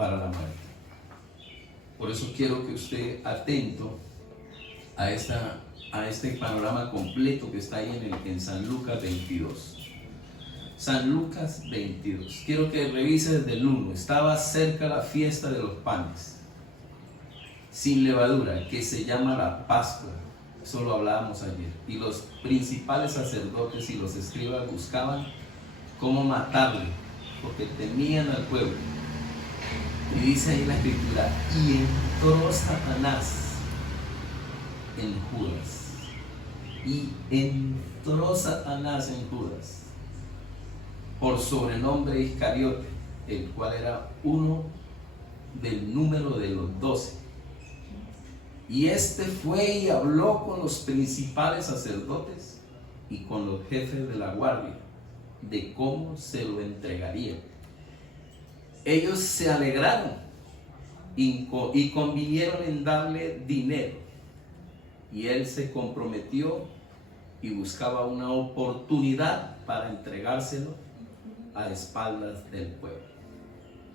para la muerte. Por eso quiero que usted atento a este panorama completo que está ahí en San Lucas 22. San Lucas 22. Quiero que revise desde el 1. Estaba cerca la fiesta de los panes sin levadura, que se llama la Pascua. Eso lo hablábamos ayer. Y los principales sacerdotes y los escribas buscaban cómo matarle, porque temían al pueblo. Y dice ahí la escritura: y entró Satanás en Judas. Y entró Satanás en Judas, por sobrenombre Iscariote, el cual era uno del número de los 12. Y este fue y habló con los principales sacerdotes y con los jefes de la guardia de cómo se lo entregaría. Ellos se alegraron y convinieron en darle dinero, y él se comprometió y buscaba una oportunidad para entregárselo a espaldas del pueblo.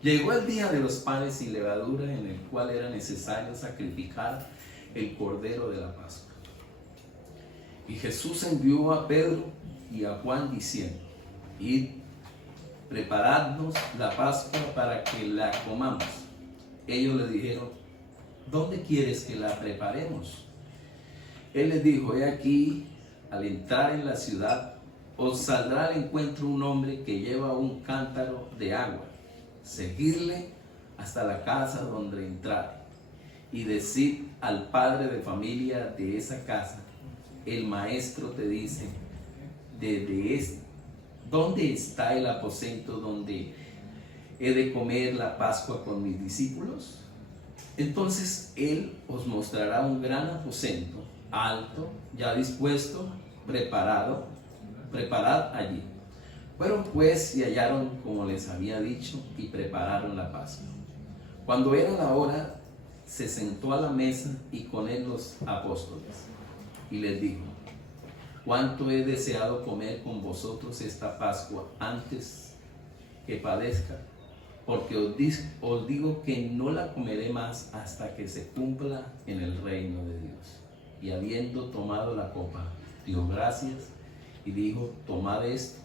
Llegó el día de los panes sin levadura, en el cual era necesario sacrificar el cordero de la Pascua. Y Jesús envió a Pedro y a Juan diciendo: id, preparadnos la Pascua para que la comamos. Ellos le dijeron: ¿dónde quieres que la preparemos? Él les dijo: he aquí, al entrar en la ciudad, os saldrá al encuentro un hombre que lleva un cántaro de agua. Seguidle hasta la casa donde entrare, y decid al padre de familia de esa casa: el maestro te dice, ¿dónde está el aposento donde he de comer la Pascua con mis discípulos? Entonces él os mostrará un gran aposento, alto, ya dispuesto, preparad allí. Fueron pues y hallaron como les había dicho, y prepararon la Pascua. Cuando era la hora, se sentó a la mesa y con él los apóstoles, y les dijo: cuánto he deseado comer con vosotros esta Pascua antes que padezca, porque os digo que no la comeré más hasta que se cumpla en el reino de Dios. Y habiendo tomado la copa, dio gracias y dijo: tomad esto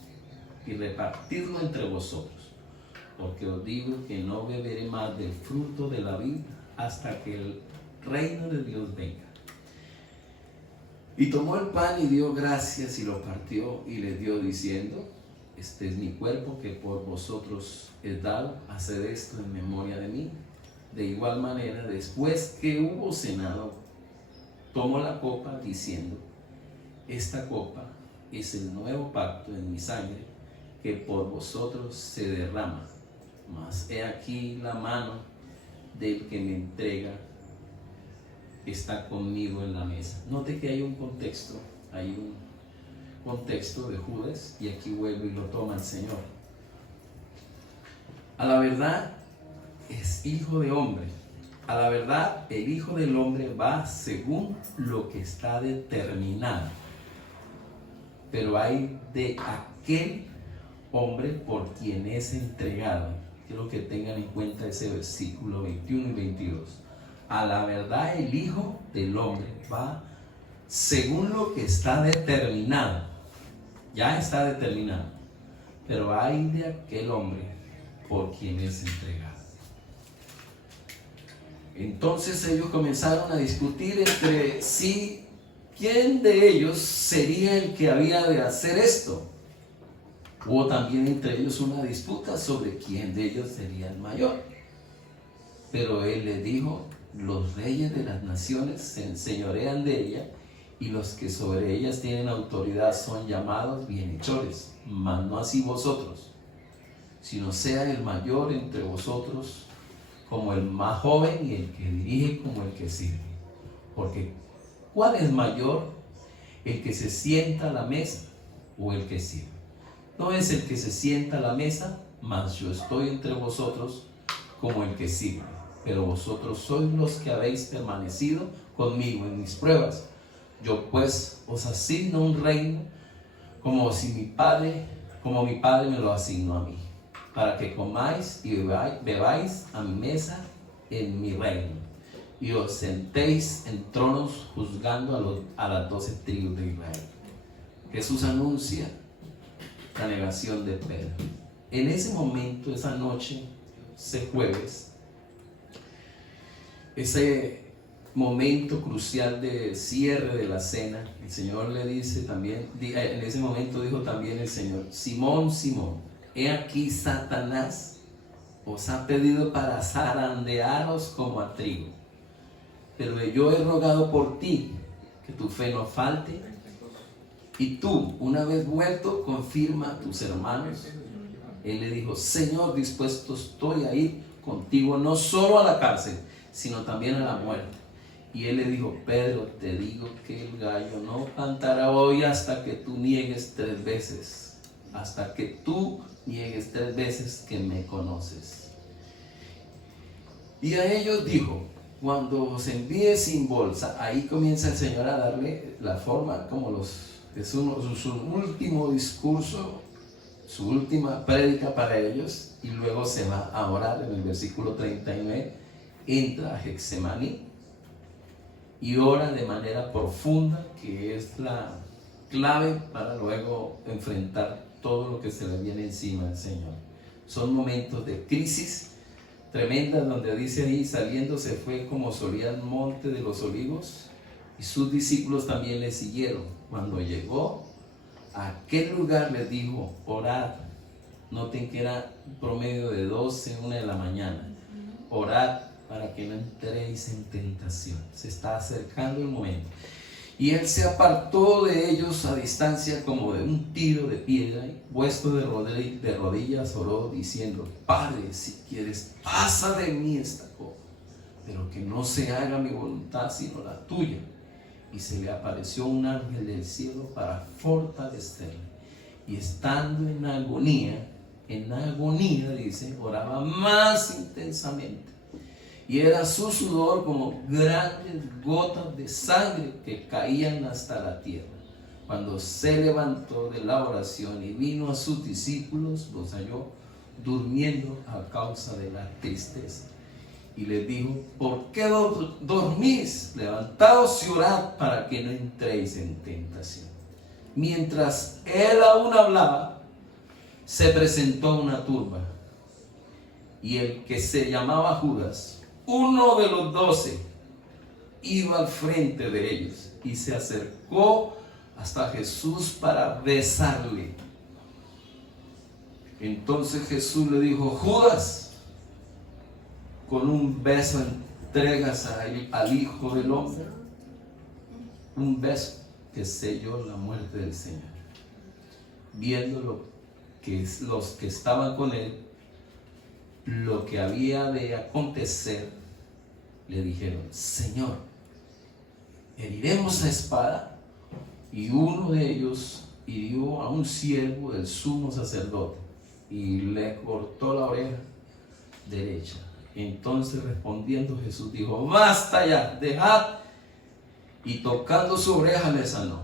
y repartidlo entre vosotros, porque os digo que no beberé más del fruto de la vid hasta que el reino de Dios venga. Y tomó el pan y dio gracias y lo partió y les dio diciendo: este es mi cuerpo que por vosotros es dado, haced esto en memoria de mí. De igual manera, después que hubo cenado, tomó la copa diciendo: esta copa es el nuevo pacto en mi sangre, que por vosotros se derrama. Mas he aquí la mano del que me entrega está conmigo en la mesa. Note que hay un contexto de Judas, y aquí vuelve y lo toma el Señor. A la verdad es hijo de hombre. A la verdad el Hijo del Hombre va según lo que está determinado. Pero hay de aquel hombre por quien es entregado. Quiero que tengan en cuenta ese versículo 21 y 22. A la verdad el Hijo del Hombre va según lo que está determinado. Ya está determinado. Pero hay de aquel hombre por quien es entregado. Entonces ellos comenzaron a discutir entre sí quién de ellos sería el que había de hacer esto. Hubo también entre ellos una disputa sobre quién de ellos sería el mayor. Pero él les dijo: los reyes de las naciones se enseñorean de ella, y los que sobre ellas tienen autoridad son llamados bienhechores, mas no así vosotros, sino sea el mayor entre vosotros como el más joven, y el que dirige como el que sirve. Porque ¿cuál es mayor, el que se sienta a la mesa o el que sirve? No es el que se sienta a la mesa, mas yo estoy entre vosotros como el que sirve. Pero vosotros sois los que habéis permanecido conmigo en mis pruebas. Yo pues os asigno un reino como mi Padre me lo asignó a mí. para que comáis y bebáis a mi mesa en mi reino, y os sentéis en tronos juzgando a las 12 tribus de Israel. Jesús anuncia la negación de Pedro. En ese momento, esa noche, ese jueves, ese momento crucial de cierre de la cena, el Señor le dice también, en ese momento dijo también el Señor: Simón, Simón, he aquí Satanás os ha pedido para zarandearos como a trigo, pero yo he rogado por ti que tu fe no falte, y tú, una vez vuelto, confirma a tus hermanos. Él le dijo: Señor, dispuesto estoy a ir contigo no solo a la cárcel, sino también a la muerte. Y él le dijo: Pedro, te digo que el gallo no cantará hoy hasta que tú niegues 3 veces, hasta que tú niegues 3 veces que me conoces. Y a ellos dijo: cuando os envíe sin bolsa, ahí comienza el Señor a darle la forma como es su último discurso, su última prédica para ellos, y luego se va a orar. En el versículo 39 entra a Getsemaní y ora de manera profunda, que es la clave para luego enfrentar todo lo que se le viene encima al Señor. Son momentos de crisis tremenda, donde dice ahí: saliendo se fue como solía al monte de los olivos, y sus discípulos también le siguieron. Cuando llegó a aquel lugar les dijo: orad. Noten que era un promedio de 12, 1 de la mañana. Orad para que no entréis en tentación. Se está acercando el momento. Y él se apartó de ellos a distancia como de un tiro de piedra, y puesto de rodillas oró diciendo: Padre, si quieres, pasa de mí esta copa, pero que no se haga mi voluntad sino la tuya. Y se le apareció un ángel del cielo para fortalecerle. Y estando en agonía, dice, oraba más intensamente. Y era su sudor como grandes gotas de sangre que caían hasta la tierra. Cuando se levantó de la oración y vino a sus discípulos, los halló durmiendo a causa de la tristeza. Y les dijo: ¿por qué dormís? Levantaos y orad para que no entréis en tentación. Mientras él aún hablaba, se presentó una turba, y el que se llamaba Judas, uno de los 12, iba al frente de ellos y se acercó hasta Jesús para besarle. Entonces Jesús le dijo: Judas, con un beso entregas al Hijo del Hombre. Un beso que selló la muerte del Señor. Viendo los que estaban con él, lo que había de acontecer, le dijeron: Señor, ¿heriremos a espada? Y uno de ellos hirió a un siervo del sumo sacerdote y le cortó la oreja derecha. Entonces, respondiendo, Jesús dijo: basta ya, dejad. Y tocando su oreja le sanó.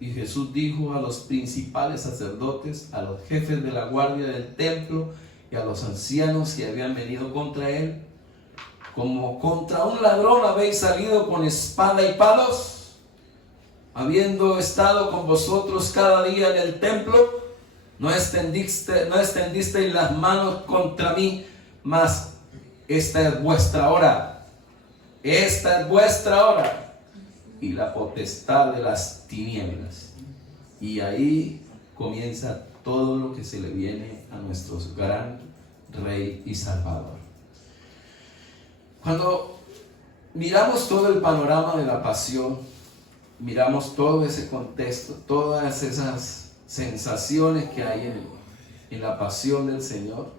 Y Jesús dijo a los principales sacerdotes, a los jefes de la guardia del templo y a los ancianos que habían venido contra él: como contra un ladrón habéis salido con espada y palos, habiendo estado con vosotros cada día en el templo. No extendisteis las manos contra mí, mas esta es vuestra hora. Esta es vuestra hora y la potestad de las tinieblas. Y ahí comienza todo lo que se le viene a nuestro gran Rey y Salvador. Cuando miramos todo el panorama de la pasión, miramos todo ese contexto, todas esas sensaciones que hay en la pasión del Señor,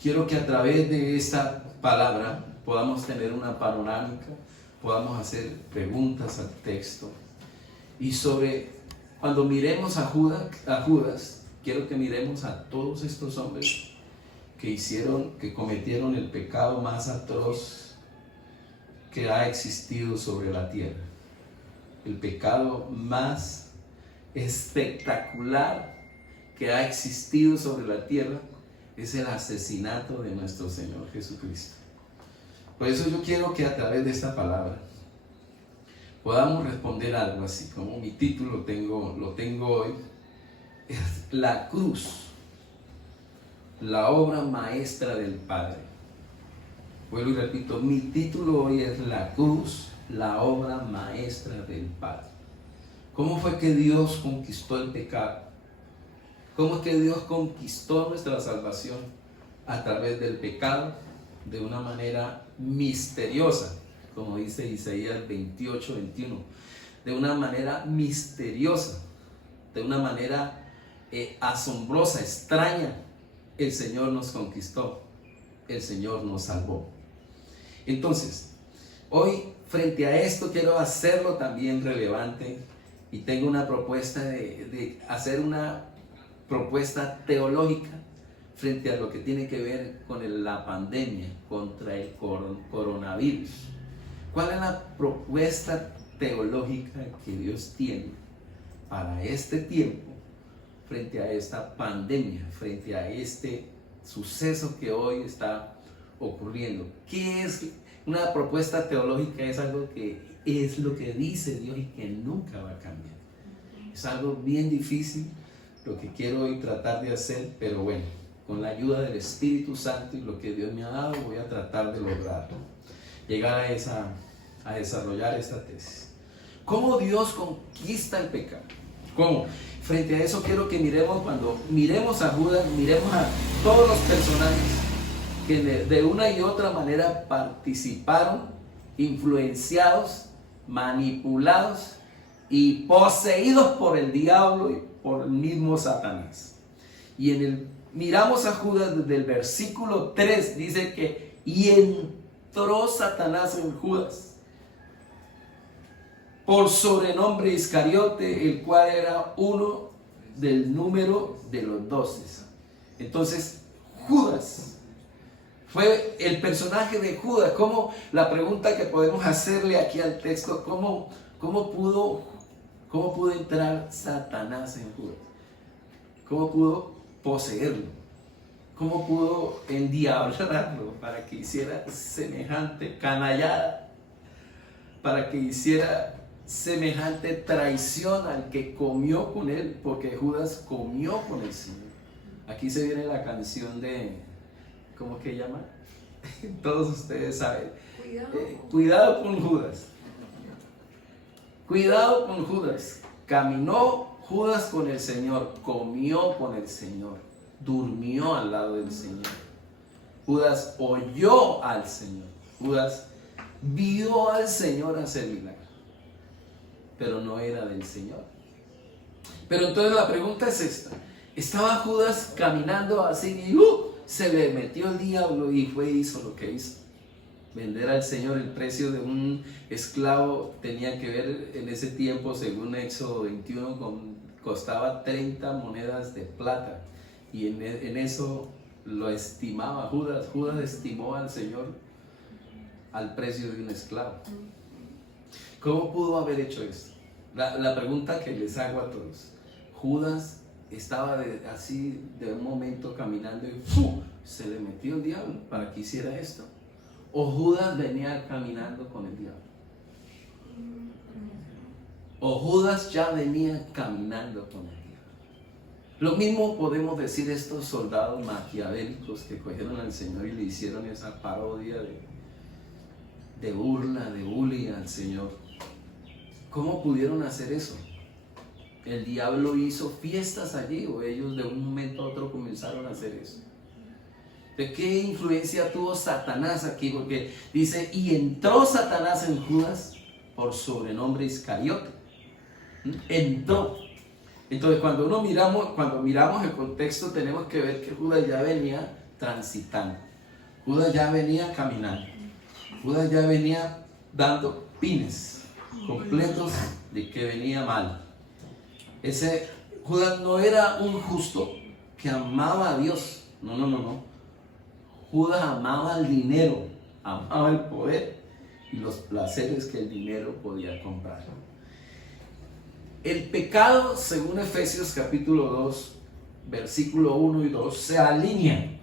quiero que a través de esta palabra podamos tener una panorámica, podamos hacer preguntas al texto. Y cuando miremos a Judas, quiero que miremos a todos estos hombres que cometieron el pecado más atroz que ha existido sobre la tierra, el pecado más espectacular que ha existido sobre la tierra, es el asesinato de nuestro Señor Jesucristo. Por eso yo quiero que a través de esta palabra podamos responder algo así, como mi título lo tengo hoy, es la cruz, la obra maestra del Padre. Vuelvo y repito, mi título hoy es la cruz, la obra maestra del Padre. ¿Cómo fue que Dios conquistó el pecado? ¿Cómo es que Dios conquistó nuestra salvación? A través del pecado, de una manera misteriosa, como dice Isaías 28:21, de una manera misteriosa, de una manera asombrosa, extraña. El Señor nos conquistó, el Señor nos salvó. Entonces, hoy frente a esto quiero hacerlo también relevante y tengo una propuesta de hacer una propuesta teológica frente a lo que tiene que ver con la pandemia, contra el coronavirus. ¿Cuál es la propuesta teológica que Dios tiene para este tiempo, frente a esta pandemia, frente a este suceso que hoy está ocurriendo? ¿Qué es una propuesta teológica? Es algo que es lo que dice Dios y que nunca va a cambiar. Es algo bien difícil lo que quiero hoy tratar de hacer, pero bueno, con la ayuda del Espíritu Santo y lo que Dios me ha dado, voy a tratar de lograrlo, llegar a desarrollar esta tesis. ¿Cómo Dios conquista el pecado? ¿Cómo? Frente a eso quiero que miremos, cuando miremos a Judas, miremos a todos los personajes que de una y otra manera participaron, influenciados, manipulados y poseídos por el diablo y por el mismo Satanás. Y miramos a Judas desde el versículo 3, dice que y entró Satanás en Judas, por sobrenombre Iscariote, el cual era uno del número de los 12. Entonces, Judas fue el personaje de Judas. ¿Cómo? La pregunta que podemos hacerle aquí al texto, ¿cómo pudo entrar Satanás en Judas? ¿Cómo pudo poseerlo? ¿Cómo pudo endiablarlo para que hiciera semejante canallada? Para que hiciera semejante traición al que comió con él, porque Judas comió con el Señor. Aquí se viene la canción de, ¿cómo que llama? Todos ustedes saben. Cuidado con Judas. Cuidado con Judas. Caminó Judas con el Señor, comió con el Señor, durmió al lado del Señor. Judas oyó al Señor. Judas vio al Señor hacer milagros, pero no era del Señor. Pero entonces la pregunta es esta: estaba Judas caminando así y se le metió el diablo y hizo lo que hizo. Vender al Señor. El precio de un esclavo tenía que ver en ese tiempo, según Éxodo 21, costaba 30 monedas de plata, y en eso lo estimaba Judas. Judas estimó al Señor al precio de un esclavo. ¿Cómo pudo haber hecho esto? La pregunta que les hago a todos: Judas estaba así de un momento caminando y se le metió el diablo para que hiciera esto, o Judas venía caminando con el diablo, o Judas ya venía caminando con el diablo. Lo mismo podemos decir estos soldados maquiavélicos que cogieron al Señor y le hicieron esa parodia de burla, de bullying al Señor. ¿Cómo pudieron hacer eso? El diablo hizo fiestas allí, o ellos de un momento a otro comenzaron a hacer eso. ¿De qué influencia tuvo Satanás aquí? Porque dice, y entró Satanás en Judas por sobrenombre Iscariote. Entró. Entonces cuando miramos el contexto, tenemos que ver que Judas ya venía transitando. Judas ya venía caminando. Judas ya venía dando pines completos de que venía mal. Ese Judas no era un justo que amaba a Dios. No. Judas amaba el dinero, amaba el poder y los placeres que el dinero podía comprar. El pecado, según Efesios capítulo 2, versículo 1 y 2, se alinea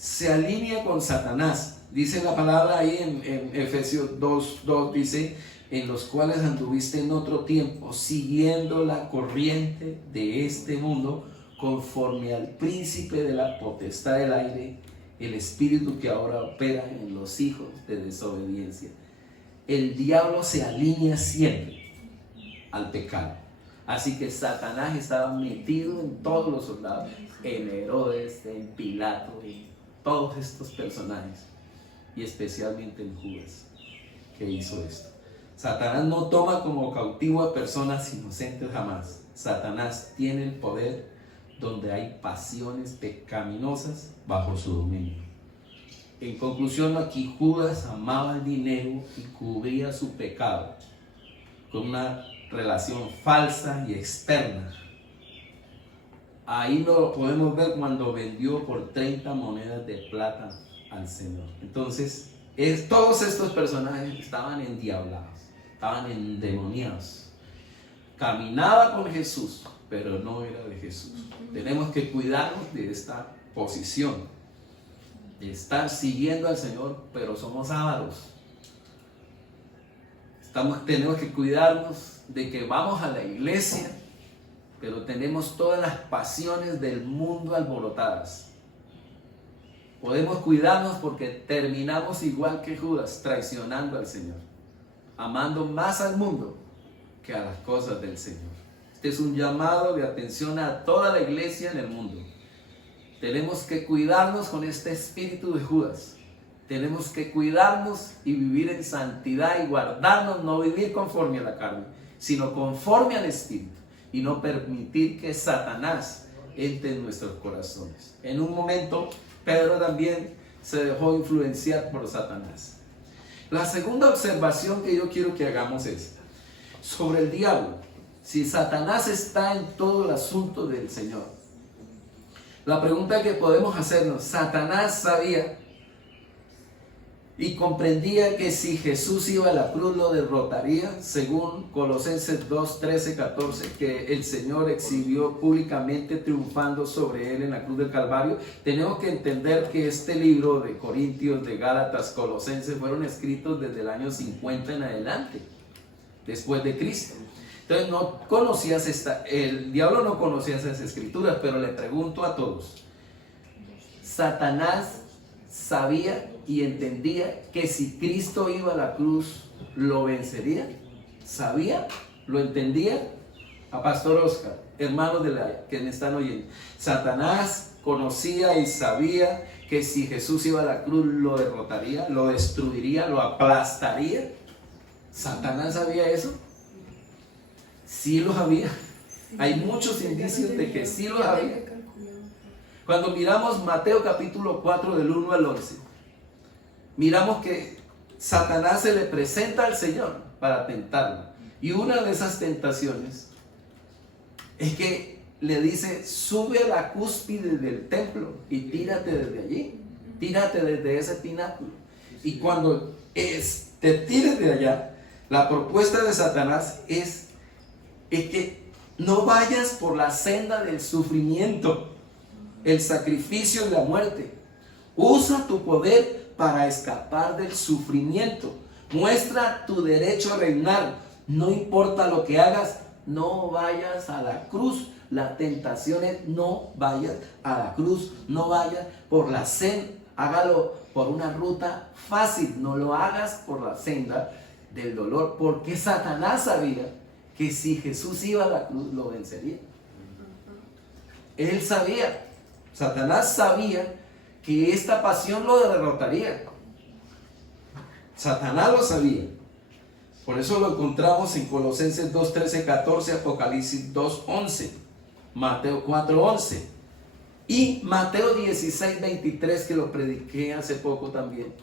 se alinea con Satanás. Dice la palabra ahí en Efesios 2:2, dice, en los cuales anduviste en otro tiempo, siguiendo la corriente de este mundo, conforme al príncipe de la potestad del aire, el espíritu que ahora opera en los hijos de desobediencia. El diablo se alinea siempre al pecado. Así que Satanás estaba metido en todos los soldados, en Herodes, en Pilato, en todos estos personajes, y especialmente en Judas, que hizo esto. Satanás no toma como cautivo a personas inocentes jamás. Satanás tiene el poder donde hay pasiones pecaminosas bajo su dominio. En conclusión, aquí Judas amaba el dinero y cubría su pecado con una relación falsa y externa. Ahí lo podemos ver cuando vendió por 30 monedas de plata al Señor. Entonces, todos estos personajes estaban endiablados, estaban endemoniados. Caminaba con Jesús, pero no era de Jesús. Tenemos que cuidarnos de esta posición, de estar siguiendo al Señor, pero somos ávaros. Tenemos que cuidarnos de que vamos a la iglesia, pero tenemos todas las pasiones del mundo alborotadas. Podemos cuidarnos porque terminamos igual que Judas, traicionando al Señor, amando más al mundo que a las cosas del Señor. Este es un llamado de atención a toda la iglesia en el mundo. Tenemos que cuidarnos con este espíritu de Judas. Tenemos que cuidarnos y vivir en santidad y guardarnos, no vivir conforme a la carne, sino conforme al Espíritu, y no permitir que Satanás entre en nuestros corazones. En un momento, Pedro también se dejó influenciar por Satanás. La segunda observación que yo quiero que hagamos es sobre el diablo. Si Satanás está en todo el asunto del Señor, la pregunta que podemos hacernos: Satanás sabía y comprendía que si Jesús iba a la cruz lo derrotaría, según Colosenses 2, 13, 14, que el Señor exhibió públicamente triunfando sobre él en la cruz del Calvario. Tenemos que entender que este libro de Corintios, de Gálatas, Colosenses fueron escritos desde el año 50 en adelante, después de Cristo. Entonces el diablo no conocía esas escrituras, pero le pregunto a todos: ¿Satanás sabía y entendía que si Cristo iba a la cruz lo vencería? ¿Sabía? ¿Lo entendía? A Pastor Oscar, hermanos que me están oyendo, ¿Satanás conocía y sabía que si Jesús iba a la cruz lo derrotaría, lo destruiría, lo aplastaría? ¿Satanás sabía eso? Sí lo sabía. Hay muchos indicios de que sí lo sabía. Cuando miramos Mateo capítulo 4 del 1 al 11, miramos que Satanás se le presenta al Señor para tentarlo. Y una de esas tentaciones es que le dice: sube a la cúspide del templo y tírate desde allí. Tírate desde ese pináculo. Y cuando te tires de allá, la propuesta de Satanás es que no vayas por la senda del sufrimiento, el sacrificio y la muerte. Usa tu poder para escapar del sufrimiento. Muestra tu derecho a reinar. No importa lo que hagas, no vayas a la cruz. La tentación es: no vayas a la cruz, no vayas por la senda. Hágalo por una ruta fácil, no lo hagas por la senda del dolor, porque Satanás sabía que si Jesús iba a la cruz lo vencería. Él sabía, Satanás sabía que esta pasión lo derrotaría. Satanás lo sabía. Por eso lo encontramos en Colosenses 2, 13, 14, Apocalipsis 2, 11, Mateo 4, 11 y Mateo 16, 23, que lo prediqué hace poco también.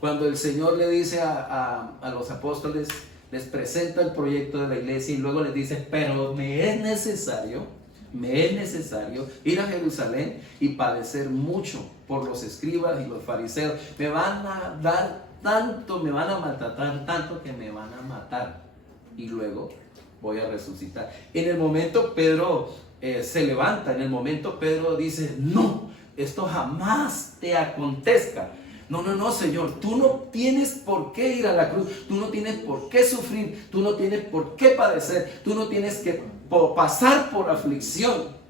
Cuando el Señor le dice a los apóstoles, les presenta el proyecto de la iglesia y luego les dice: pero me es necesario ir a Jerusalén y padecer mucho por los escribas y los fariseos. Me van a dar tanto, me van a maltratar tanto que me van a matar y luego voy a resucitar. En el momento Pedro se levanta. En el momento Pedro dice: no, esto jamás te acontezca. No, Señor, tú no tienes por qué ir a la cruz, tú no tienes por qué sufrir, tú no tienes por qué padecer, tú no tienes que pasar por aflicción.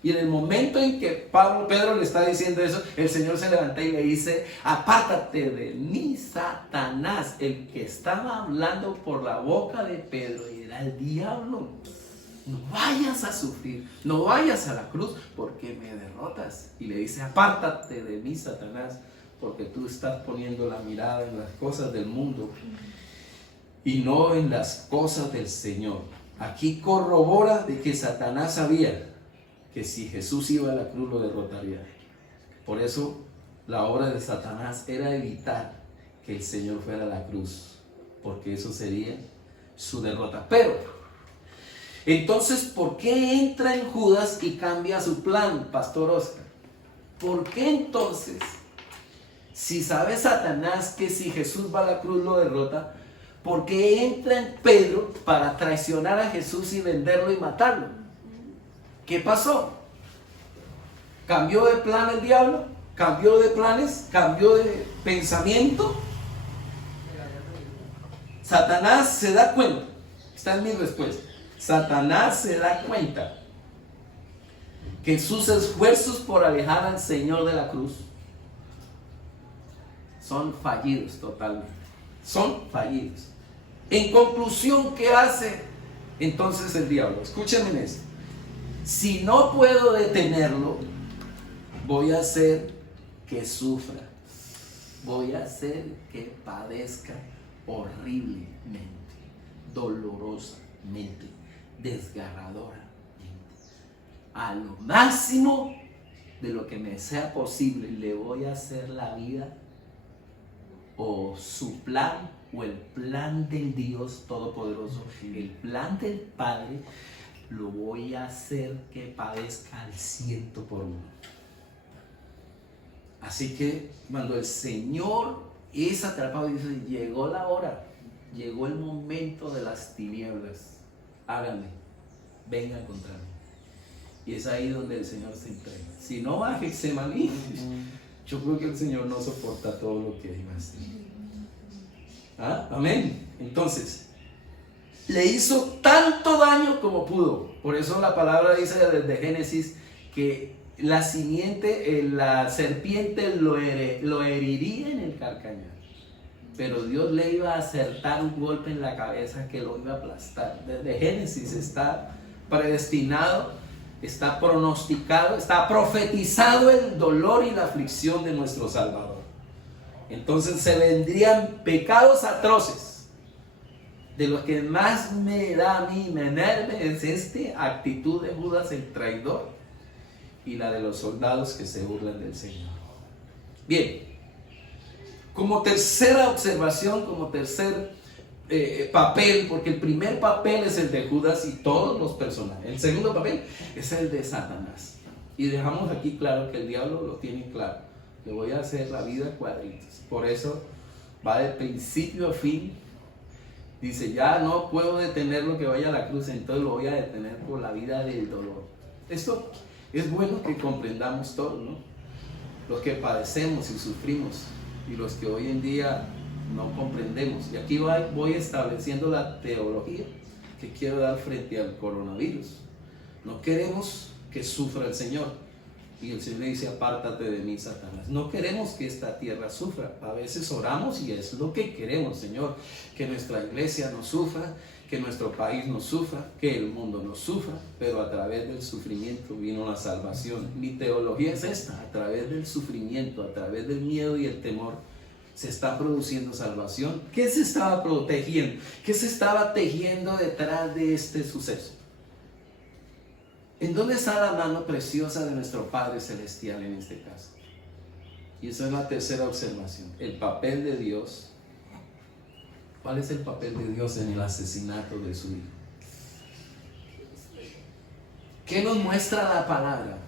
Y en el momento en que Pedro le está diciendo eso, el Señor se levanta y le dice: apártate de mí, Satanás. El que estaba hablando por la boca de Pedro era el diablo. No vayas a sufrir, no vayas a la cruz, porque me derrotas. Y le dice: apártate de mí, Satanás, porque tú estás poniendo la mirada en las cosas del mundo y no en las cosas del Señor. Aquí corrobora de que Satanás sabía que si Jesús iba a la cruz lo derrotaría. Por eso la obra de Satanás era evitar que el Señor fuera a la cruz, porque eso sería su derrota. Pero entonces, ¿por qué entra en Judas y cambia su plan, Pastor Oscar? ¿Por qué entonces, si sabe Satanás que si Jesús va a la cruz lo derrota, por qué entra en Pedro para traicionar a Jesús y venderlo y matarlo? ¿Qué pasó? ¿Cambió de plan el diablo? ¿Cambió de planes? ¿Cambió de pensamiento? Satanás se da cuenta. Esta es mi respuesta. Satanás se da cuenta que sus esfuerzos por alejar al Señor de la cruz son fallidos totalmente. Son fallidos. En conclusión, ¿qué hace entonces el diablo? Escúchenme en esto. Si no puedo detenerlo, voy a hacer que sufra. Voy a hacer que padezca horriblemente, dolorosamente, desgarradoramente, a lo máximo de lo que me sea posible. Le voy a hacer la vida, o su plan, o el plan del Dios Todopoderoso, el plan del Padre, lo voy a hacer que padezca al 100%. Así que cuando el Señor es atrapado, dice: llegó la hora, llegó el momento de las tinieblas, háganme, vengan contra mí. Y es ahí donde el Señor se entrega. Si no va a Getsemaní, yo creo que el Señor no soporta todo lo que iba a hacer. ¿Ah? Amén. Entonces, le hizo tanto daño como pudo. Por eso la palabra dice desde Génesis que la simiente, la serpiente lo heriría en el calcañar, pero Dios le iba a acertar un golpe en la cabeza que lo iba a aplastar. Desde Génesis está predestinado, está pronosticado, está profetizado el dolor y la aflicción de nuestro Salvador. Entonces se vendrían pecados atroces. De lo que más me da a mí, me enerve, es esta actitud de Judas el traidor y la de los soldados que se burlan del Señor. Bien, como tercera observación, como tercer papel, porque el primer papel es el de Judas y todos los personajes. El segundo papel es el de Satanás. Y dejamos aquí claro que el diablo lo tiene claro. Le voy a hacer la vida cuadritos. Por eso va de principio a fin. Dice: ya no puedo detener lo que vaya a la cruz, entonces lo voy a detener por la vida del dolor. Esto es bueno que comprendamos todos, ¿no? Los que padecemos y sufrimos y los que hoy en día no comprendemos. Y aquí voy estableciendo la teología que quiero dar frente al coronavirus. No queremos que sufra el Señor. Y el Señor le dice: apártate de mí, Satanás. No queremos que esta tierra sufra. A veces oramos y es lo que queremos, Señor. Que nuestra iglesia no sufra, que nuestro país no sufra, que el mundo no sufra. Pero a través del sufrimiento vino la salvación. Mi teología es esta: a través del sufrimiento, a través del miedo y el temor, se está produciendo salvación. ¿Qué se estaba protegiendo? ¿Qué se estaba tejiendo detrás de este suceso? ¿En dónde está la mano preciosa de nuestro Padre Celestial en este caso? Y esa es la tercera observación. El papel de Dios. ¿Cuál es el papel de Dios en el asesinato de su hijo? ¿Qué nos muestra la palabra?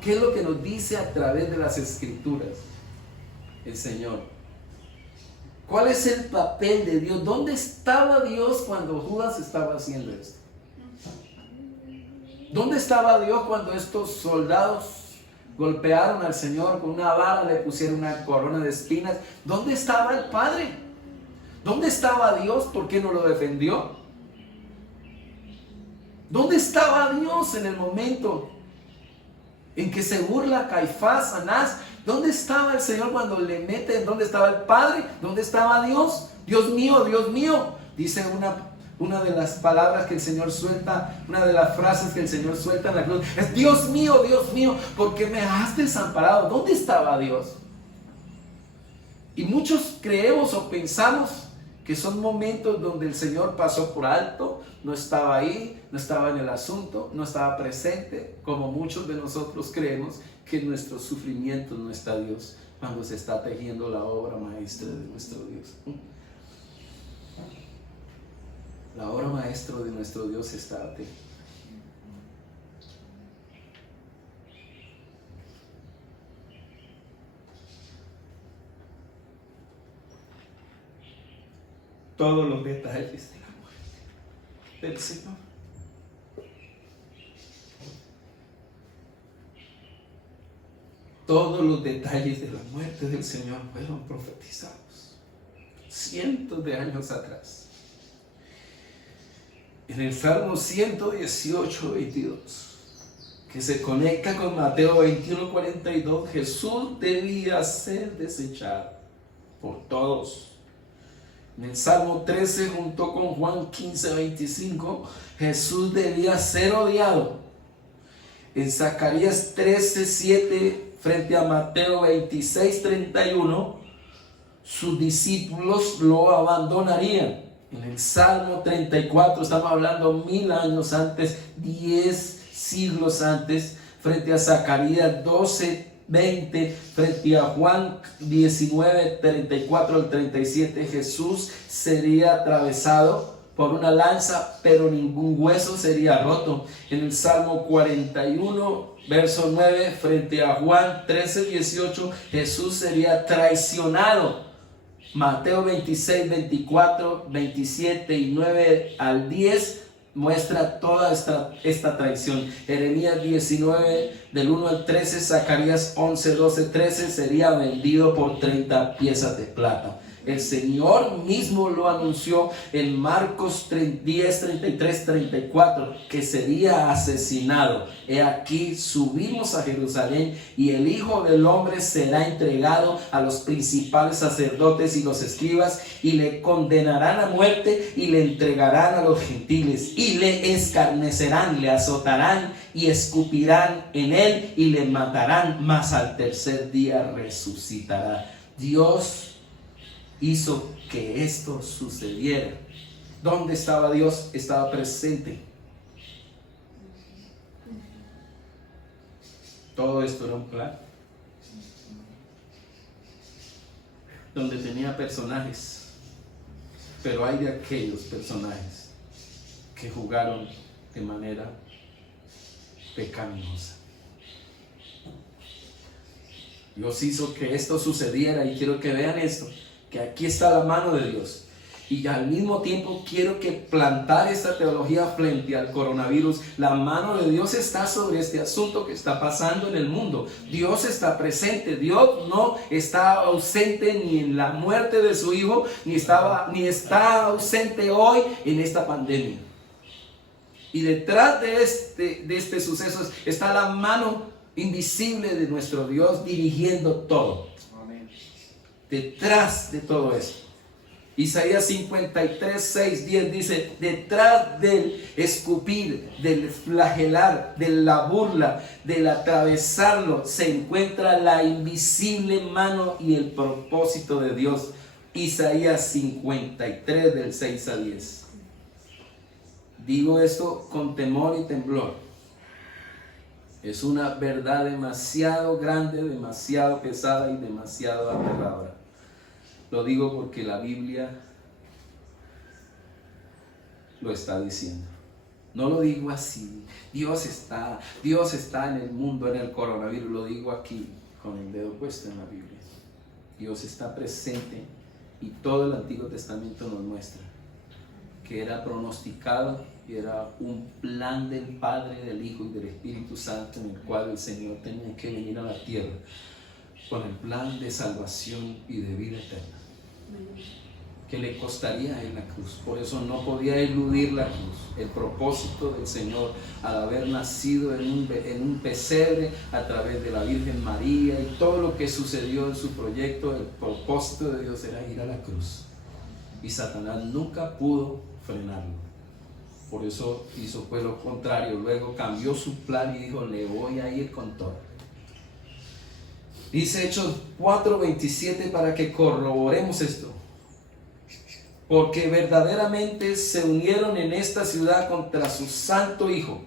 ¿Qué es lo que nos dice a través de las Escrituras el Señor? ¿Cuál es el papel de Dios? ¿Dónde estaba Dios cuando Judas estaba haciendo esto? ¿Dónde estaba Dios cuando estos soldados golpearon al Señor con una vara, le pusieron una corona de espinas? ¿Dónde estaba el Padre? ¿Dónde estaba Dios? ¿Por qué no lo defendió? ¿Dónde estaba Dios en el momento en que se burla Caifás, Anás? ¿Dónde estaba el Señor cuando le meten? ¿Dónde estaba el Padre? ¿Dónde estaba Dios? Dios mío, dice una de las palabras que el Señor suelta, una de las frases que el Señor suelta en la cruz, es Dios mío, ¿por qué me has desamparado? ¿Dónde estaba Dios? Y muchos creemos o pensamos que son momentos donde el Señor pasó por alto, no estaba ahí, no estaba en el asunto, no estaba presente, como muchos de nosotros creemos que en nuestros sufrimientos no está Dios, cuando se está tejiendo la obra maestra de nuestro Dios. La obra maestra de nuestro Dios está aquí. Todos los detalles de la muerte del Señor. Todos los detalles de la muerte del Señor fueron profetizados cientos de años atrás. En el Salmo 118, 22, que se conecta con Mateo 21, 42, Jesús debía ser desechado por todos. En el Salmo 13, junto con Juan 15, 25, Jesús debía ser odiado. En Zacarías 13, 7, frente a Mateo 26, 31, sus discípulos lo abandonarían. En el Salmo 34, estamos hablando 1000 años antes, 10 siglos antes, frente a Zacarías 12, 20, frente a Juan 19, 34 al 37, Jesús sería atravesado por una lanza, pero ningún hueso sería roto. En el Salmo 41, verso 9, frente a Juan 13, 18, Jesús sería traicionado. Mateo 26, 24, 27 y 9 al 10 muestra toda esta traición. Jeremías 19, del 1 al 13, Zacarías 11, 12, 13, sería vendido por 30 piezas de plata. El Señor mismo lo anunció en Marcos 10, 33, 34, que sería asesinado. He aquí, subimos a Jerusalén y el Hijo del Hombre será entregado a los principales sacerdotes y los escribas, y le condenarán a muerte y le entregarán a los gentiles, y le escarnecerán, le azotarán y escupirán en él y le matarán, mas al tercer día resucitará. Dios hizo que esto sucediera. ¿Dónde estaba Dios? Estaba presente. Todo esto era un plan donde tenía personajes, pero hay de aquellos personajes que jugaron de manera pecaminosa. Dios hizo que esto sucediera, y quiero que vean esto, que aquí está la mano de Dios. Y al mismo tiempo quiero que plantar esta teología frente al coronavirus. La mano de Dios está sobre este asunto que está pasando en el mundo. Dios está presente. Dios no está ausente ni en la muerte de su Hijo, ni está ausente hoy en esta pandemia. Y detrás de este suceso está la mano invisible de nuestro Dios dirigiendo todo. Amén. Detrás de todo esto, Isaías 53, 6, 10 dice: detrás del escupir, del flagelar, de la burla, del atravesarlo, se encuentra la invisible mano y el propósito de Dios. Isaías 53, del 6 al 10. Digo esto con temor y temblor. Es una verdad demasiado grande, demasiado pesada y demasiado aterradora. Lo digo porque la Biblia lo está diciendo. No lo digo así. Dios está en el mundo, en el coronavirus. Lo digo aquí con el dedo puesto en la Biblia. Dios está presente, y todo el Antiguo Testamento nos muestra que era pronosticado y era un plan del Padre, del Hijo y del Espíritu Santo, en el cual el Señor tenía que venir a la tierra con el plan de salvación y de vida eterna, que le costaría a él la cruz. Por eso no podía eludir la cruz. El propósito del Señor, al haber nacido en un pesebre a través de la Virgen María y todo lo que sucedió en su proyecto, el propósito de Dios era ir a la cruz, y Satanás nunca pudo frenarlo. Por eso hizo pues lo contrario. Luego cambió su plan y dijo: le voy a ir con todo. Dice Hechos 4:27 para que corroboremos esto: porque verdaderamente se unieron en esta ciudad contra su santo Hijo.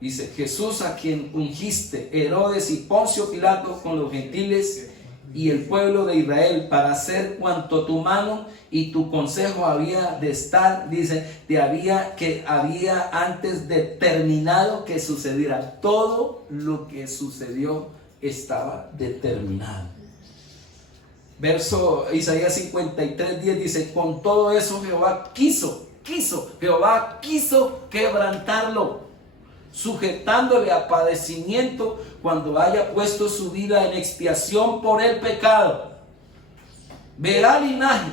Dice: Jesús, a quien ungiste Herodes y Poncio Pilato con los gentiles y el pueblo de Israel, para hacer cuanto tu mano y tu consejo había de estar, dice, había antes determinado que sucediera. Todo lo que sucedió estaba determinado. Verso Isaías 53:10 dice: con todo eso Jehová quiso quebrantarlo, sujetándole a padecimiento cuando haya puesto su vida en expiación por el pecado. Verá linaje,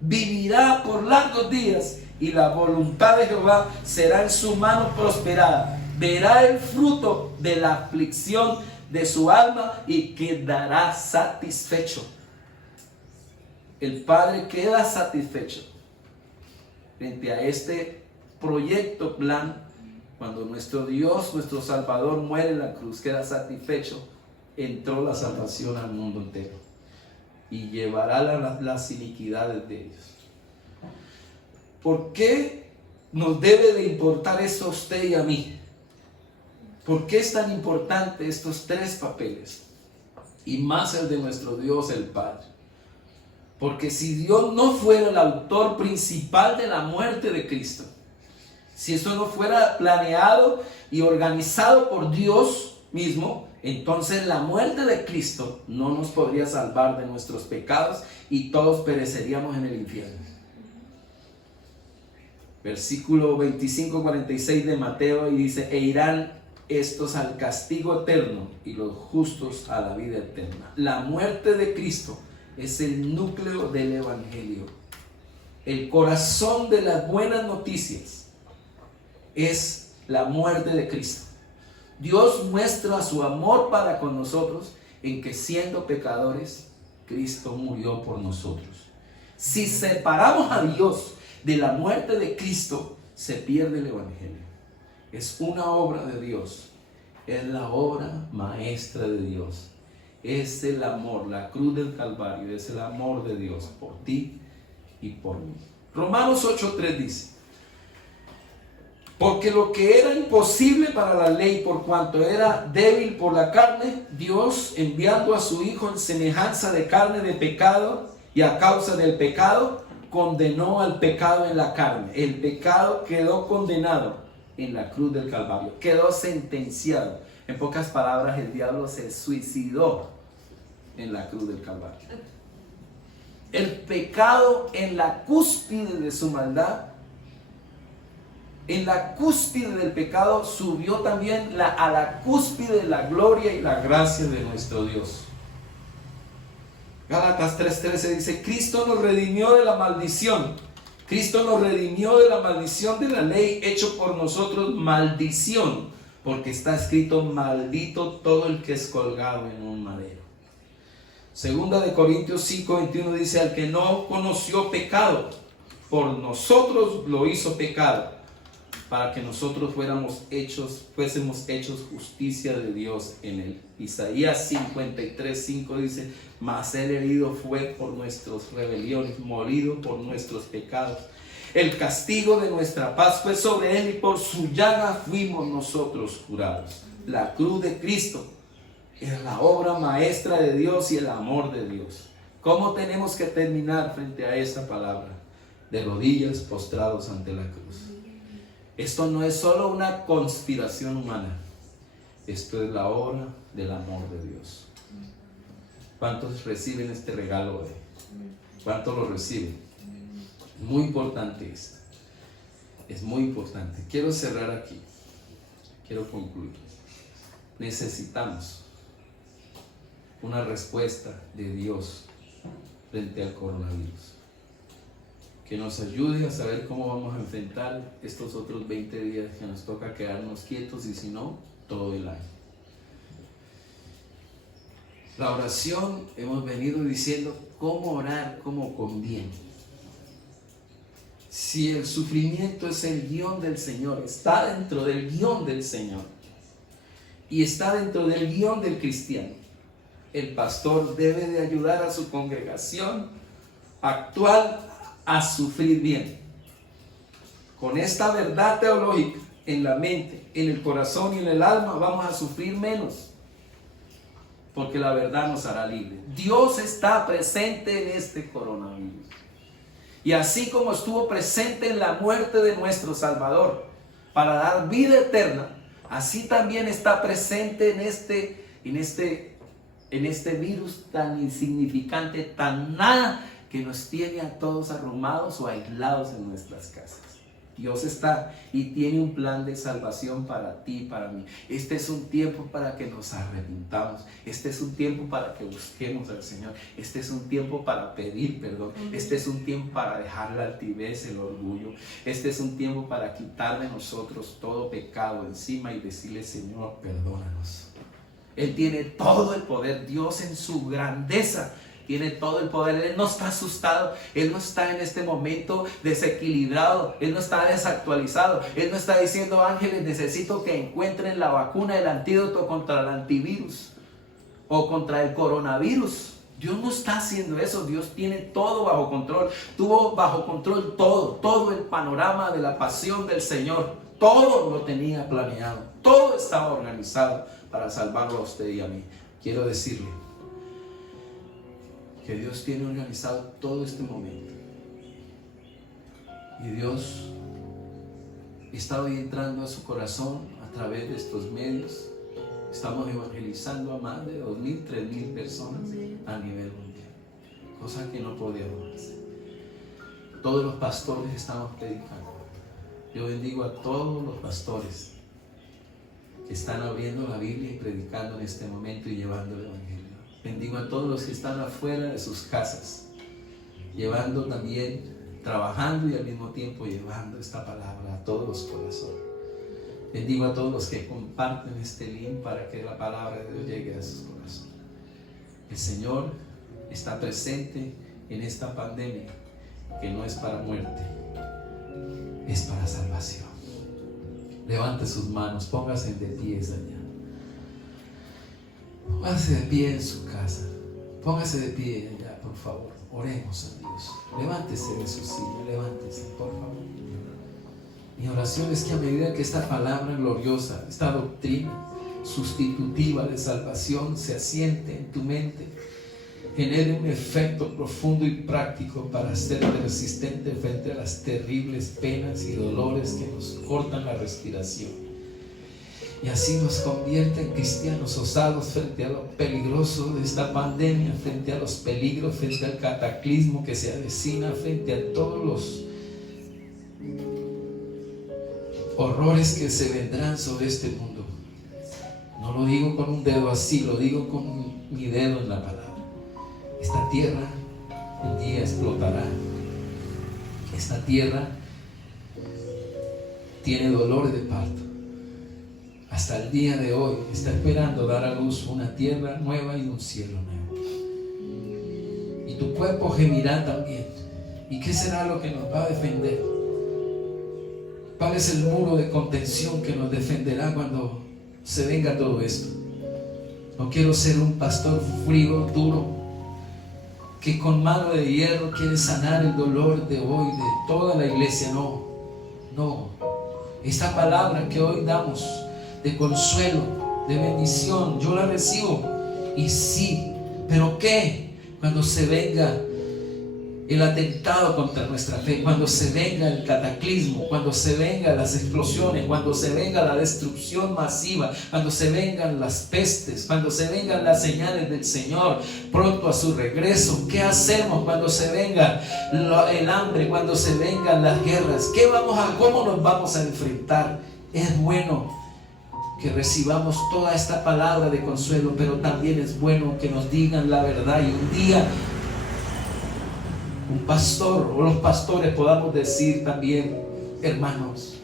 vivirá por largos días, y la voluntad de Jehová será en su mano prosperada. Verá el fruto de la aflicción de su alma y quedará satisfecho. El Padre queda satisfecho frente a este proyecto, plan. Cuando nuestro Dios, nuestro Salvador, muere en la cruz, queda satisfecho. Entró la salvación al mundo entero y llevará las iniquidades de ellos. ¿Por qué nos debe de importar esto a usted y a mí? ¿Por qué es tan importante estos tres papeles? Y más el de nuestro Dios, el Padre. Porque si Dios no fuera el autor principal de la muerte de Cristo, si esto no fuera planeado y organizado por Dios mismo, entonces la muerte de Cristo no nos podría salvar de nuestros pecados y todos pereceríamos en el infierno. Versículo 25-46 de Mateo, y dice: e irán estos al castigo eterno y los justos a la vida eterna. La muerte de Cristo es el núcleo del Evangelio. El corazón de las buenas noticias es la muerte de Cristo. Dios muestra su amor para con nosotros en que, siendo pecadores, Cristo murió por nosotros. Si separamos a Dios de la muerte de Cristo, se pierde el Evangelio. Es una obra de Dios, es la obra maestra de Dios. Es el amor, la cruz del Calvario, es el amor de Dios por ti y por mí. Romanos 8:3 dice: porque lo que era imposible para la ley, por cuanto era débil por la carne, Dios, enviando a su Hijo en semejanza de carne de pecado, y a causa del pecado, condenó al pecado en la carne. El pecado quedó condenado en la cruz del Calvario, quedó sentenciado. En pocas palabras, el diablo se suicidó en la cruz del Calvario. El pecado, en la cúspide de su maldad, en la cúspide del pecado, subió también a la cúspide de la gloria y la gracia de nuestro Dios. Gálatas 3:13 dice: Cristo nos redimió de la maldición. Cristo nos redimió de la maldición de la ley, hecho por nosotros maldición, porque está escrito: maldito todo el que es colgado en un madero. Segunda de Corintios 5:21 dice: al que no conoció pecado, por nosotros lo hizo pecado, para que nosotros fuésemos hechos justicia de Dios en él. Isaías 53:5 dice: mas él herido fue por nuestras rebeliones, molido por nuestros pecados. El castigo de nuestra paz fue sobre él, y por su llaga fuimos nosotros curados. La cruz de Cristo es la obra maestra de Dios y el amor de Dios. ¿Cómo tenemos que terminar frente a esta palabra? De rodillas, postrados ante la cruz. Esto no es solo una conspiración humana. Esto es la obra del amor de Dios. ¿Cuántos reciben este regalo hoy? ¿Cuántos lo reciben? Muy importante esto. es muy importante. Quiero cerrar aquí. Quiero concluir. Necesitamos una respuesta de Dios frente al coronavirus, que nos ayude a saber cómo vamos a enfrentar estos otros 20 días que nos toca quedarnos quietos, y si no, todo el año. La oración, hemos venido diciendo cómo orar como conviene. Si el sufrimiento es el guión del Señor, está dentro del guión del Señor y está dentro del guión del cristiano, el pastor debe de ayudar a su congregación actual a sufrir bien. Con esta verdad teológica en la mente, en el corazón y en el alma, vamos a sufrir menos, porque la verdad nos hará libres. Dios está presente en este coronavirus. Y así como estuvo presente en la muerte de nuestro Salvador para dar vida eterna, así también está presente en este virus tan insignificante, tan nada, que nos tiene a todos arrumados o aislados en nuestras casas. Dios está y tiene un plan de salvación para ti y para mí. Este es un tiempo para que nos arrepintamos. Este es un tiempo para que busquemos al Señor. Este es un tiempo para pedir perdón. Este es un tiempo para dejar la altivez, el orgullo. Este es un tiempo para quitar de nosotros todo pecado encima y decirle: Señor, perdónanos. Él tiene todo el poder. Dios en su grandeza tiene todo el poder. Él no está asustado. Él no está en este momento desequilibrado. Él no está desactualizado. Él no está diciendo: ángeles, necesito que encuentren la vacuna, el antídoto contra el antivirus o contra el coronavirus. Dios no está haciendo eso. Dios tiene todo bajo control. Tuvo bajo control todo el panorama de la pasión del Señor. Todo lo tenía planeado. Todo estaba organizado para salvarlo a usted y a mí. Quiero decirle que Dios tiene organizado todo este momento, y Dios está hoy entrando a su corazón a través de estos medios. Estamos evangelizando a más de 2,000, 3,000 personas a nivel mundial, cosa que no podíamos hacer. Todos los pastores estamos predicando. Yo bendigo a todos los pastores que están abriendo la Biblia y predicando en este momento y llevando el Evangelio. Bendigo a todos los que están afuera de sus casas, llevando también, trabajando y al mismo tiempo llevando esta palabra a todos los corazones. Bendigo a todos los que comparten este link para que la palabra de Dios llegue a sus corazones. El Señor está presente en esta pandemia, que no es para muerte, es para salvación. Levante sus manos, póngase de pies allá. Póngase de pie en su casa. Póngase de pie allá, por favor. Oremos a Dios. Levántese de su silla, levántese, por favor. Mi oración es que a medida que esta palabra gloriosa, esta doctrina sustitutiva de salvación se asiente en tu mente, genere un efecto profundo y práctico para ser resistente frente a las terribles penas y dolores que nos cortan la respiración. Y así nos convierte en cristianos osados frente a lo peligroso de esta pandemia, frente a los peligros, frente al cataclismo que se avecina, frente a todos los horrores que se vendrán sobre este mundo. No lo digo con un dedo así, lo digo con mi dedo en la palabra. Esta tierra un día explotará. Esta tierra tiene dolor de parto. Hasta el día de hoy está esperando dar a luz una tierra nueva y un cielo nuevo. Y tu cuerpo gemirá también. ¿Y qué será lo que nos va a defender? ¿Cuál es el muro de contención que nos defenderá cuando se venga todo esto? No quiero ser un pastor frío, duro, que con mano de hierro quiere sanar el dolor de hoy de toda la iglesia. No. Esta palabra que hoy damos de consuelo, de bendición, yo la recibo. Y sí, pero ¿qué? Cuando se venga el atentado contra nuestra fe, cuando se venga el cataclismo, cuando se vengan las explosiones, cuando se venga la destrucción masiva, cuando se vengan las pestes, cuando se vengan las señales del Señor pronto a su regreso. ¿Qué hacemos cuando se venga el hambre, cuando se vengan las guerras? ¿Cómo nos vamos a enfrentar? Es bueno que recibamos toda esta palabra de consuelo, pero también es bueno que nos digan la verdad, y un día un pastor o los pastores podamos decir también: hermanos,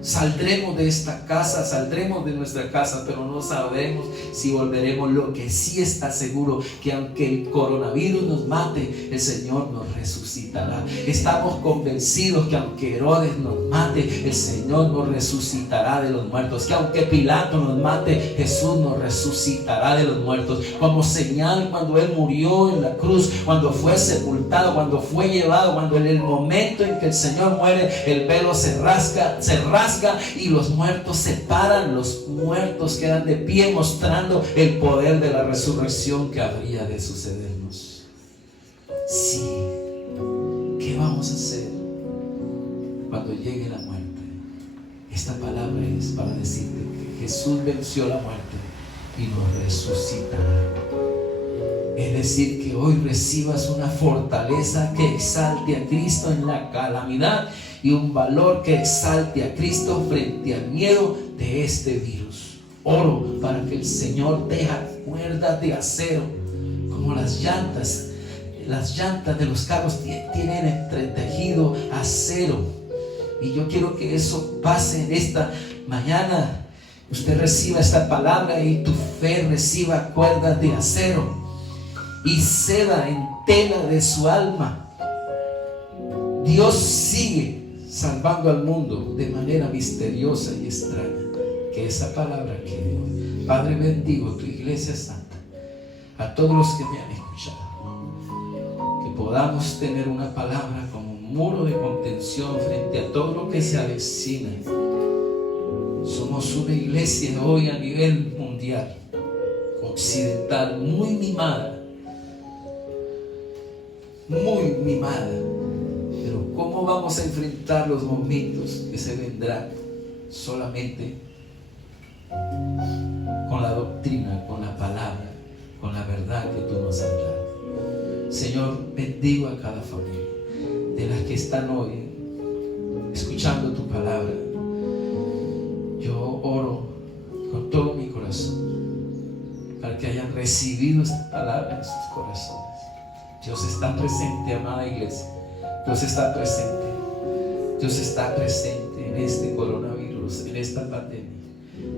saldremos de esta casa, saldremos de nuestra casa, pero no sabemos si volveremos. Lo que sí está seguro, que aunque el coronavirus nos mate, el Señor nos resucitará. Estamos convencidos que aunque Herodes nos mate, el Señor nos resucitará de los muertos. Que aunque Pilato nos mate, Jesús nos resucitará de los muertos. Como señal, cuando Él murió en la cruz, cuando fue sepultado, cuando fue llevado, cuando en el momento en que el Señor muere, el velo se rasga y los muertos se paran, los muertos quedan de pie, mostrando el poder de la resurrección que habría de sucedernos. Sí, ¿qué vamos a hacer cuando llegue la muerte? Esta palabra es para decirte que Jesús venció la muerte y nos resucitará. Es decir, que hoy recibas una fortaleza que exalte a Cristo en la calamidad, y un valor que exalte a Cristo frente al miedo de este virus. Oro para que el Señor deja cuerdas de acero, como las llantas de los carros tienen entretejido acero. Y yo quiero que eso pase en esta mañana. Usted reciba esta palabra y tu fe reciba cuerdas de acero y seda en tela de su alma. Dios sigue salvando al mundo de manera misteriosa y extraña. Que esa palabra quede hoy. Padre, bendigo tu iglesia santa, a todos los que me han escuchado, que podamos tener una palabra como un muro de contención frente a todo lo que se avecina. Somos una iglesia hoy a nivel mundial, occidental, muy mimada, pero ¿cómo vamos a enfrentar los momentos que se vendrán? Solamente con la doctrina, con la palabra, con la verdad que tú nos has dado. Señor, bendigo a cada familia de las que están hoy escuchando tu palabra. Yo oro con todo mi corazón para que hayan recibido esta palabra en sus corazones. Dios está presente, amada iglesia. Dios está presente. Dios está presente en este coronavirus, en esta pandemia.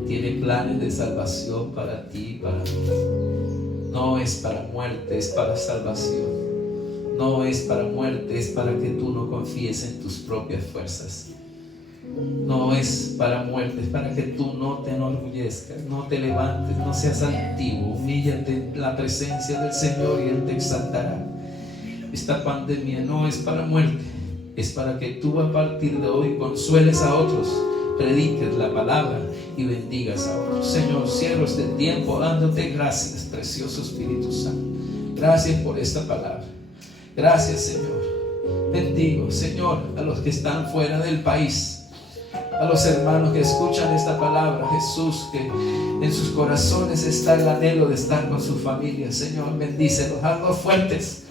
Tiene planes de salvación para ti y para mí. No es para muerte, es para salvación. No es para muerte, es para que tú no confíes en tus propias fuerzas. No es para muerte, es para que tú no te enorgullezcas, no te levantes, no seas altivo. Humíllate en la presencia del Señor y Él te exaltará. Esta pandemia no es para muerte, es para que tú a partir de hoy consueles a otros, prediques la palabra y bendigas a otros. Señor, cierro este tiempo dándote gracias, precioso Espíritu Santo. Gracias por esta palabra. Gracias, Señor. Bendigo, Señor, a los que están fuera del país, a los hermanos que escuchan esta palabra, Jesús, que en sus corazones está el anhelo de estar con su familia. Señor, bendícelos, hazlos fuertes,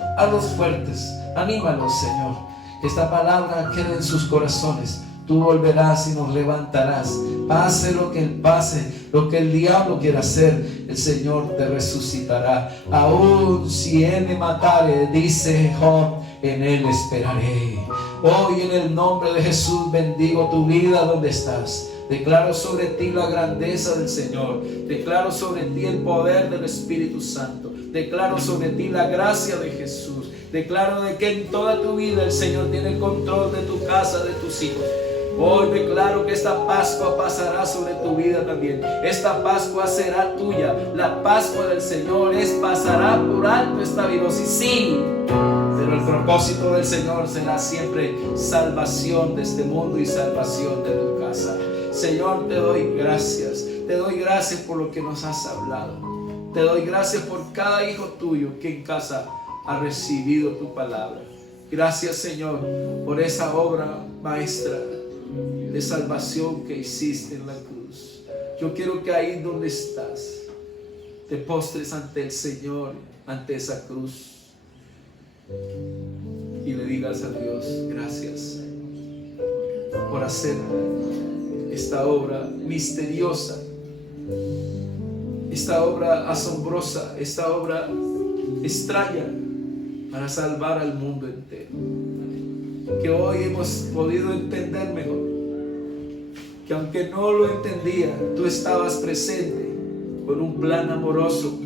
anímalos, Señor. Que esta palabra quede en sus corazones. Tú volverás y nos levantarás. Pase lo que el diablo quiera hacer, el Señor te resucitará. Aún si Él me matare, dice Job, en Él esperaré. Hoy en el nombre de Jesús bendigo tu vida donde estás. Declaro sobre ti la grandeza del Señor. Declaro sobre ti el poder del Espíritu Santo. Declaro sobre ti la gracia de Jesús. Declaro de que en toda tu vida el Señor tiene el control de tu casa, de tus hijos. Hoy declaro que esta Pascua pasará sobre tu vida también. Esta Pascua será tuya. La Pascua del Señor pasará por alto esta virosis. Sí, pero el propósito del Señor será siempre salvación de este mundo y salvación de tu casa. Señor, te doy gracias. Te doy gracias por lo que nos has hablado. Te doy gracias por cada hijo tuyo que en casa ha recibido tu palabra. Gracias, Señor, por esa obra maestra de salvación que hiciste en la cruz. Yo quiero que ahí donde estás te postres ante el Señor, ante esa cruz, y le digas a Dios: gracias por hacer esta obra misteriosa, esta obra asombrosa, esta obra extraña para salvar al mundo entero. Que hoy hemos podido entender mejor que aunque no lo entendía, tú estabas presente con un plan amoroso,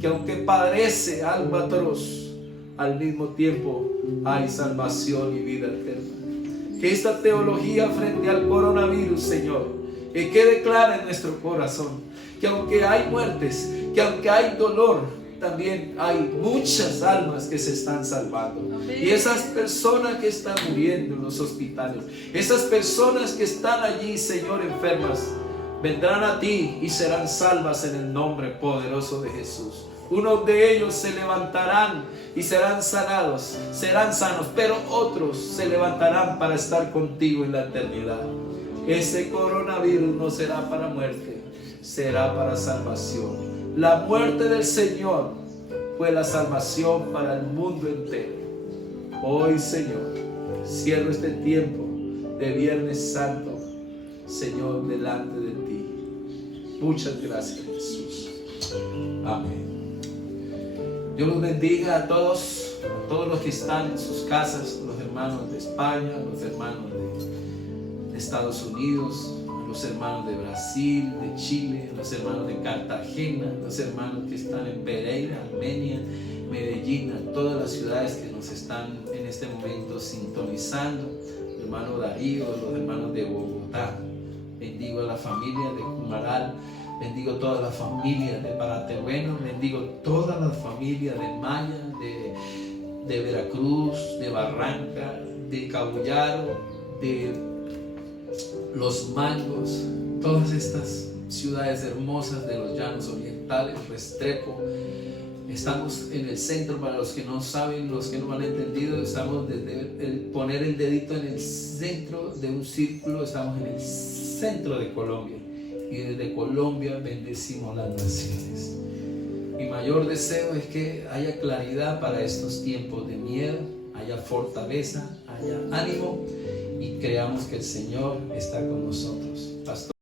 que aunque parece algo atroz, al mismo tiempo hay salvación y vida eterna. Que esta teología frente al coronavirus, Señor, que quede clara en nuestro corazón, que aunque hay muertes, que aunque hay dolor, también hay muchas almas que se están salvando. Amén. Y esas personas que están muriendo en los hospitales, esas personas que están allí, Señor, enfermas, vendrán a ti y serán salvas en el nombre poderoso de Jesús. Unos de ellos se levantarán y serán sanados, serán sanos, pero otros se levantarán para estar contigo en la eternidad. Ese coronavirus no será para muerte, será para salvación. La muerte del Señor fue la salvación para el mundo entero. Hoy, Señor, cierro este tiempo de Viernes Santo, Señor, delante de ti. Muchas gracias, Jesús. Amén. Dios los bendiga a todos los que están en sus casas, los hermanos de España, los hermanos de Estados Unidos, los hermanos de Brasil, de Chile, los hermanos de Cartagena, los hermanos que están en Pereira, Armenia, Medellín, a todas las ciudades que nos están en este momento sintonizando, el hermano Darío, los hermanos de Bogotá. Bendigo a la familia de Cumaral, bendigo toda la familia de Paraterreno, bendigo toda la familia de Maya, de Veracruz, de Barranca, de Cabullaro, de Los Mangos, todas estas ciudades hermosas de los llanos orientales, Restrepo. Estamos en el centro, para los que no saben, los que no han entendido, estamos desde poner el dedito en el centro de un círculo, estamos en el centro de Colombia, y desde Colombia bendecimos las naciones. Mi mayor deseo es que haya claridad para estos tiempos de miedo, haya fortaleza, haya ánimo, y creamos que el Señor está con nosotros. Pastor.